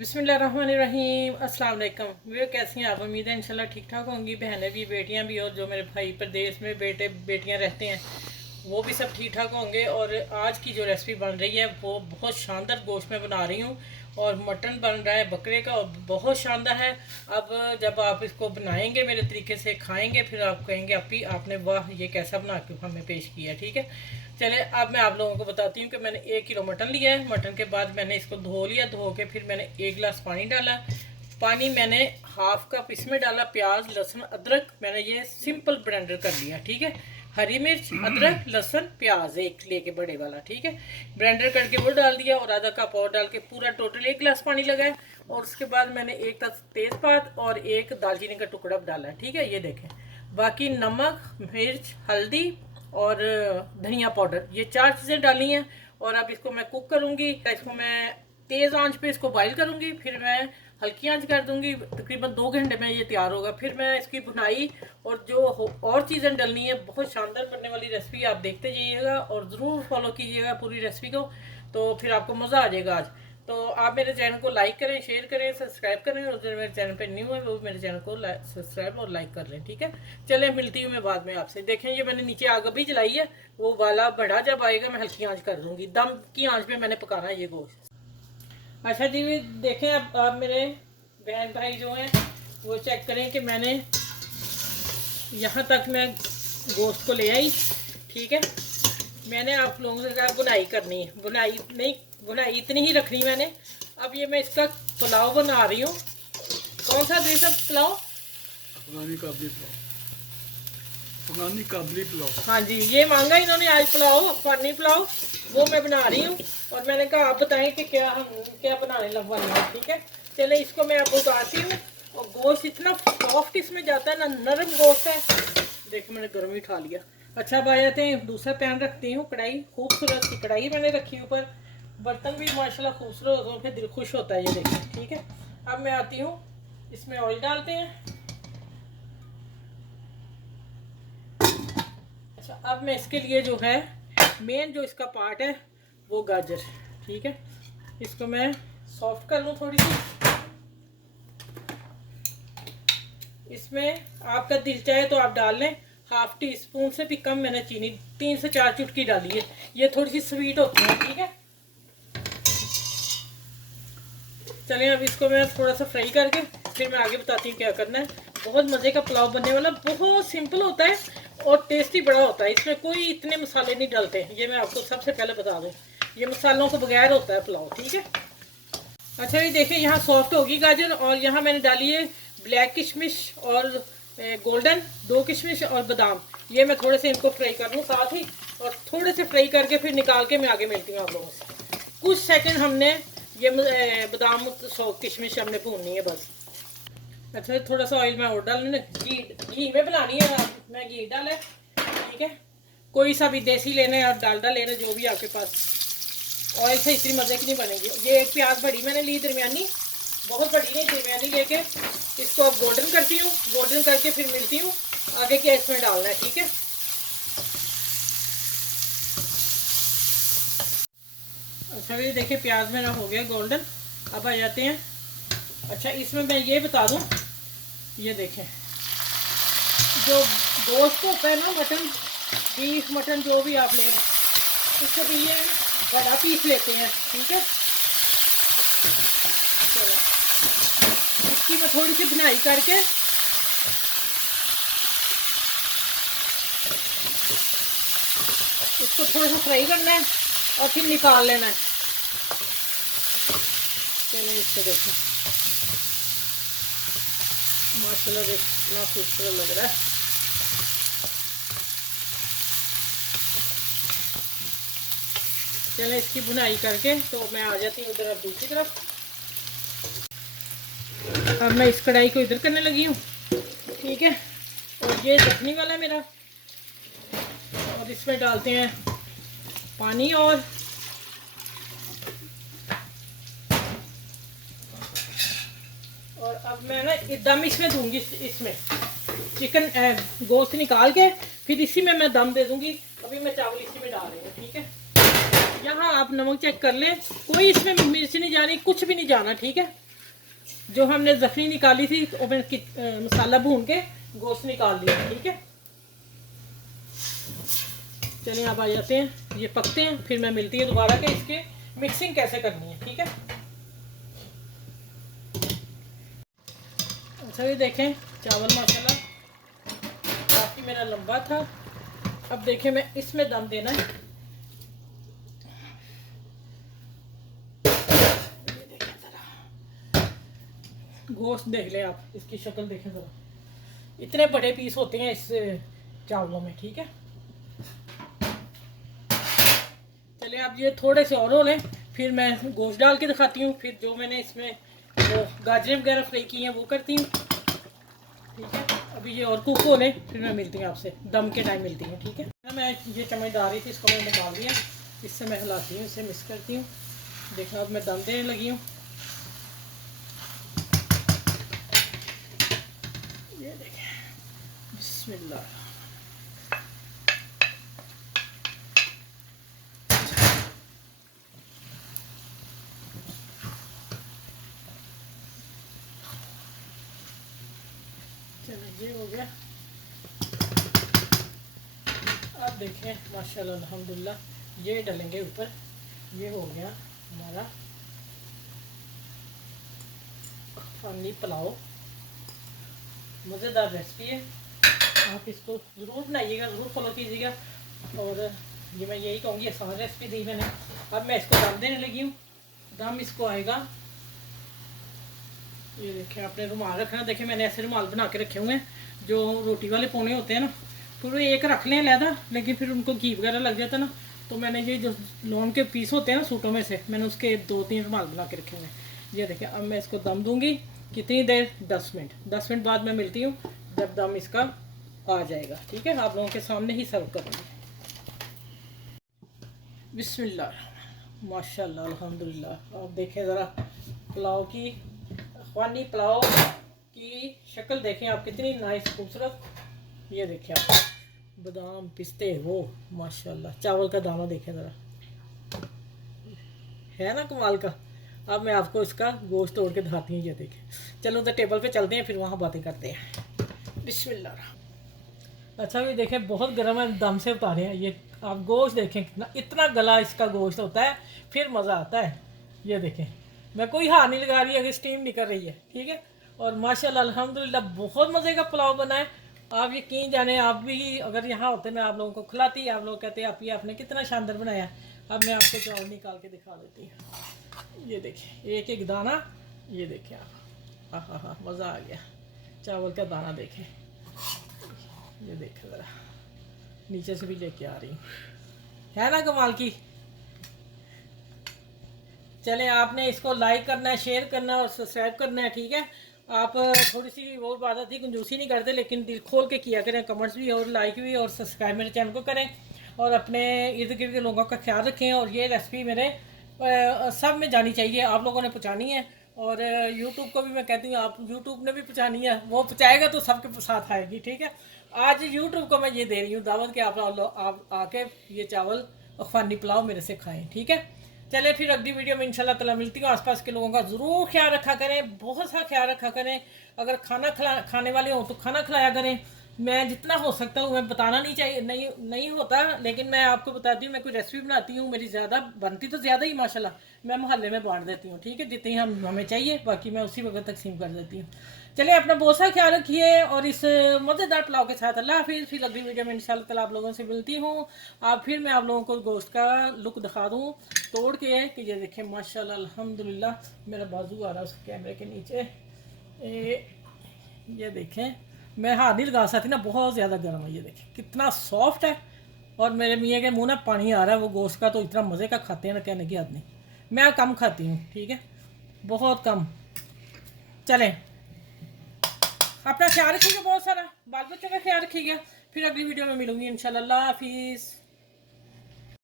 बिस्मिल्लाहिर्रहमानिर्रहीम। अस्सलाम वालेकुम। वे कैसी हैं आप? उम्मीद है इंशाल्लाह ठीक ठाक होंगी। बहनें भी, बेटियां भी, और जो मेरे भाई प्रदेश में बेटे बेटियां रहते हैं वो भी सब ठीक ठाक होंगे। और आज की जो रेसिपी बन रही है वो बहुत शानदार गोश्त में बना रही हूँ, और मटन बन रहा है बकरे का, और बहुत शानदार है। अब जब आप इसको बनाएंगे, मेरे तरीके से खाएंगे, फिर आप कहेंगे अपी आपने वाह ये कैसा बना के हमें पेश किया। ठीक है, चले अब मैं आप लोगों को बताती हूँ कि मैंने 1 किलो मटन लिया है। मटन के बाद मैंने इसको धो लिया, धो के फिर मैंने 1 गिलास पानी डाला। पानी मैंने हाफ कप इसमें डाला। प्याज लहसुन अदरक मैंने ये सिंपल ब्लेंडर कर लिया। ठीक है, हरी मिर्च अदरक लहसुन प्याज एक लेके बड़े वाला। ठीक है, ब्लेंडर करके वो डाल दिया, और आधा कप और डाल के पूरा टोटल 1 गिलास पानी लगाया। और उसके बाद मैंने एक तेज़पात और एक दालचीनी का टुकड़ा डाला। ठीक है, ये देखें। बाकी नमक मिर्च हल्दी और धनिया पाउडर, ये 4 चीज़ें डाली हैं। और अब इसको मैं कुक करूँगी। इसको मैं तेज़ आंच पे इसको बॉईल करूँगी, फिर मैं हल्की आंच कर दूँगी। तकरीबन 2 घंटे में ये तैयार होगा। फिर मैं इसकी भुनाई और जो और चीज़ें डलनी है, बहुत शानदार बनने वाली रेसिपी, आप देखते जाइएगा और ज़रूर फॉलो कीजिएगा पूरी रेसिपी को, तो फिर आपको मज़ा आ जाएगा आज। तो आप मेरे चैनल को लाइक करें, शेयर करें, सब्सक्राइब करें, और जो मेरे चैनल पे न्यू है वो मेरे चैनल को सब्सक्राइब और लाइक कर लें। ठीक है, चले मिलती हूँ मैं बाद में आपसे। देखें ये मैंने नीचे आग अभी जलाई है, वो वाला बड़ा जब आएगा मैं हल्की आंच कर दूंगी। दम की आंच पे मैंने पकाना है ये गोश्त। अच्छा जी, देखें अब आप मेरे बहन भाई जो हैं वो चेक करें कि मैंने यहाँ तक मैं गोश्त को ले आई। ठीक है, मैंने आप लोगों से कहा बुनाई करनी है, बुनाई नहीं, बुनाई इतनी ही रखनी मैंने। अब ये मैं इसका पुलाव बना रही हूँ। कौन सा देश है पुलाव? अफगानी काबली पुलाव। अफगानी काबली पुलाव। हाँ जी, ये मांगा इन्होंने आज पुलाव, अफगानी पुलाव, वो मैं बना रही हूँ। और मैंने कहा आप बताएं कि क्या हम क्या बनाने लगवाने हैं। ठीक है, चले इसको मैं आपको उतारती हूँ। और गोश्त इतना सॉफ्ट इसमें जाता है ना, नरम गोश्त है। देखो मैंने गर्मी उठा लिया। अच्छा अब आ जाते हैं, दूसरा पैन रखती हूँ। कढ़ाई, खूबसूरत सी कढ़ाई मैंने रखी ऊपर। बर्तन भी माशाल्लाह खूबसूरत होते हैं, फिर दिल खुश होता है। ये देखिए। ठीक है, अब मैं आती हूँ, इसमें ऑयल डालते हैं। अच्छा, अब मैं इसके लिए जो है मेन जो इसका पार्ट है वो गाजर। ठीक है, इसको मैं सॉफ्ट कर लूँ थोड़ी सी। इसमें आपका दिल चाहे तो आप डाल लें। हाफ टी स्पून से भी कम मैंने चीनी 3 से 4 चुटकी डाली है, ये थोड़ी सी स्वीट होती है। ठीक है, चलें अब इसको मैं थोड़ा सा फ्राई करके फिर मैं आगे बताती हूँ क्या करना है। बहुत मज़े का पुलाव बनने वाला, बहुत सिंपल होता है और टेस्टी बड़ा होता है। इसमें कोई इतने मसाले नहीं डलते, ये मैं आपको सबसे पहले बता दूँ। ये मसालों के बगैर होता है पुलाव। ठीक है, अच्छा ये देखिए यहाँ सॉफ्ट होगी गाजर, और यहाँ मैंने डाली है ब्लैक किशमिश और गोल्डन 2 किशमिश और बादाम। ये मैं थोड़े से इनको फ्राई कर लूँ साथ ही, और थोड़े से फ्राई करके फिर निकाल के मैं आगे मिलती हूँ आप लोगों से। कुछ सेकंड हमने ये बादाम किशमिश हमने भूननी है बस। अच्छा थोड़ा सा ऑयल मैं और डालने, घी में बनानी है। मैं घी डाला। ठीक है, कोई सा भी देसी लेना और डालडा लेना, जो भी आपके पास। ऑयल से इतनी मज़े की नहीं बनेगी। ये एक प्याज बड़ी मैंने ली, दरमियानी, बहुत बड़ी नहीं, दरमियानी लेके इसको अब गोल्डन करती हूँ। गोल्डन करके फिर मिलती हूँ आगे क्या इसमें डालना है। ठीक है, अच्छा ये देखिए प्याज मेरा हो गया गोल्डन। अब आ जाते हैं। अच्छा इसमें मैं ये बता दूँ, ये देखें जो गोश्त होता है ना, मटन बीफ मटन जो भी आप लें, उसको भी ये बड़ा पीस लेते हैं। ठीक है, चलो इसकी मैं थोड़ी सी बुनाई करके इसको थोड़ा सा फ्राई करना है और फिर निकाल लेना है। चलो इसको देखो, माशाल्लाह कितना खूबसूरत लग रहा है। चलो इसकी बुनाई करके तो मैं आ जाती हूँ उधर अब दूसरी तरफ। अब मैं इस कढ़ाई को इधर करने लगी हूँ। ठीक है, और ये जखनी वाला है मेरा, और इसमें डालते हैं पानी। और अब मैं ना दम इसमें दूंगी, इसमें चिकन गोश्त निकाल के फिर इसी में मैं दम दे दूंगी। अभी मैं चावल इसी में डाल रही हूँ। ठीक है, यहाँ आप नमक चेक कर लें, कोई इसमें मिर्च नहीं जानी, कुछ भी नहीं जाना। ठीक है, जो हमने जखनी निकाली थी तो मैंने मसाला भून के गोश्त निकाल लिया। ठीक है, चलिए आप आ जाते हैं, ये पकते हैं, फिर मैं मिलती है दोबारा के इसके मिक्सिंग कैसे करनी है। ठीक है, अच्छा ये देखें चावल माशाल्लाह काफ़ी मेरा लंबा था। अब देखें मैं इसमें दम देना है। गोश्त देख लें आप, इसकी शक्ल देखें ज़रा, इतने बड़े पीस होते हैं इस चावलों में। ठीक है, चलिए आप ये थोड़े से और हो लें, फिर मैं गोश्त डाल के दिखाती हूँ, फिर जो मैंने इसमें वो गाजरें वगैरह फ्राई की हैं वो करती हूँ। ठीक है, अभी ये और कुक हो लें, फिर मैं मिलती हूँ आपसे, दम के टाइम मिलती हूँ। ठीक है, मैं ये चम्मच डाल रही थी, इसको मैंने डाल दिया, इससे मैं हिलाती हूँ, इसे मिक्स करती हूँ। देखना अब मैं दम देने लगी हूँ। ये देखें, बिस्मिल्लाह। चलिए ये हो गया। अब देखें माशाल्लाह अल्हम्दुलिल्लाह ये डालेंगे ऊपर। ये हो गया हमारा अफगानी पुलाव, मज़ेदार रेसिपी है। आप इसको ज़रूर बनाइएगा, ज़रूर फॉलो कीजिएगा। और ये मैं यही कहूँगी, आसान रेसिपी दी मैंने। अब मैं इसको दम देने लगी हूँ। दम इसको आएगा, ये देखें आपने रुमाल रखना। देखें मैंने ऐसे रुमाल बना के रखे हुए हैं, जो रोटी वाले पोने होते हैं ना, पूरे एक रख लें अलहदा, लेकिन फिर उनको घी वगैरह लग जाता है ना, तो मैंने ये जो लॉन के पीस होते हैं ना सूटों में से, मैंने उसके 2-3 रुमाल बना के रखे हुए हैं। ये देखें अब मैं इसको दम दूंगी। कितनी देर? 10 मिनट। 10 मिनट बाद मैं मिलती हूँ जब दम इसका आ जाएगा। ठीक है, आप लोगों के सामने ही सर्व करूँगी। बिस्मिल्लाह माशाल्लाह अल्हम्दुलिल्लाह। आप देखें ज़रा पुलाव की, अफगानी पुलाव की शक्ल देखें आप, कितनी नाइस खूबसूरत। ये देखें आप, बादाम पिस्ते वो माशाल्लाह। चावल का दाना देखें ज़रा, है ना कमाल का। अब मैं आपको इसका गोश्त तोड़ के दिखाती हूँ। ये देखें, चलो तो टेबल पे चलते हैं, फिर वहाँ बातें करते हैं। बिस्मिल्लाह। अच्छा भी देखें बहुत गर्म है, दम से उतारे हैं। ये आप गोश्त देखें कितना, इतना गला इसका गोश्त होता है, फिर मज़ा आता है। ये देखें मैं कोई हाथ नहीं लगा रही, अगर स्टीम निकल रही है। ठीक है, और माशाल्लाह अल्हम्दुलिल्लाह बहुत मज़े का पुलाव बना है। आप यकीन जाने, आप भी अगर यहाँ होते मैं आप लोगों को खिलाती, आप लोग कहते आप ये आपने कितना शानदार बनाया। अब मैं आपको चावल निकाल के दिखा देती हूँ। ये देखें एक एक दाना, ये देखें आप, हाँ हाँ हाँ मज़ा आ गया। चावल का दाना देखें, ये देखें ज़रा, नीचे से भी लेके आ रही हूँ, है ना कमाल की। चले आपने इसको लाइक करना है, शेयर करना है और सब्सक्राइब करना है। ठीक है, आप थोड़ी सी वो बात थी, कंजूसी नहीं करते, लेकिन दिल खोल के किया करें, कमेंट्स भी और लाइक भी, और सब्सक्राइब मेरे चैनल को करें, और अपने इर्द गिर्द के लोगों का ख्याल रखें। और ये रेसिपी मेरे सब में जानी चाहिए, आप लोगों ने पहुँचानी है। और यूट्यूब को भी मैं कहती हूँ, आप यूट्यूब ने भी पहुँचानी है, वो पहुँचाएगा तो सबके साथ आएगी। ठीक है, आज यूट्यूब को मैं ये दे रही हूँ दावत कि आप आके ये चावल अफगानी पुलाव मेरे से खाएँ। ठीक है, चले फिर अगली वीडियो में इंशाल्लाह ताला मिलती हूँ। आसपास के लोगों का ज़रूर ख्याल रखा करें, बहुत सा ख्याल रखा करें। अगर खाने वाले हों तो खाना खिलाया करें। मैं जितना हो सकता हूँ, मैं बताना नहीं चाहिए, नहीं होता, लेकिन मैं आपको बताती हूँ। मैं कोई रेसिपी बनाती हूँ, मेरी ज़्यादा बनती तो ज़्यादा ही माशाल्लाह, मैं मोहल्ले में बांट देती हूँ। ठीक है, जितनी हमें चाहिए, बाकी मैं उसी वक्त तकसीम कर देती हूँ। चलिए अपना बहुत सा ख्याल रखिए, और इस मज़ेदार पुलाव के साथ अल्लाह हाफिज़। फिर अगली वीडियो में इंशाल्लाह ताला आप लोगों से मिलती हूँ। फिर मैं आप लोगों को गोश्त का लुक दिखा दूँ तोड़ के, कि ये देखें माशाल्लाह अल्हम्दुलिल्लाह। मेरा बाजू आ रहा है उस कैमरे के नीचे, ये देखें, मैं हाथ नहीं लगा सकती ना, बहुत ज़्यादा गर्म है। ये देखें कितना सॉफ्ट है, और मेरे मियाँ के मुंह ना पानी आ रहा है वो गोश्त का, तो इतना मज़े का खाते हैं ना, कहने की याद नहीं। मैं कम खाती हूँ, ठीक है, बहुत कम। चलें, अपना ख्याल रखिएगा, बहुत सारा बाल बच्चों का ख्याल रखिएगा। फिर अगली वीडियो में मिलूंगी इंशाल्लाह। अल्लाह हाफिज़।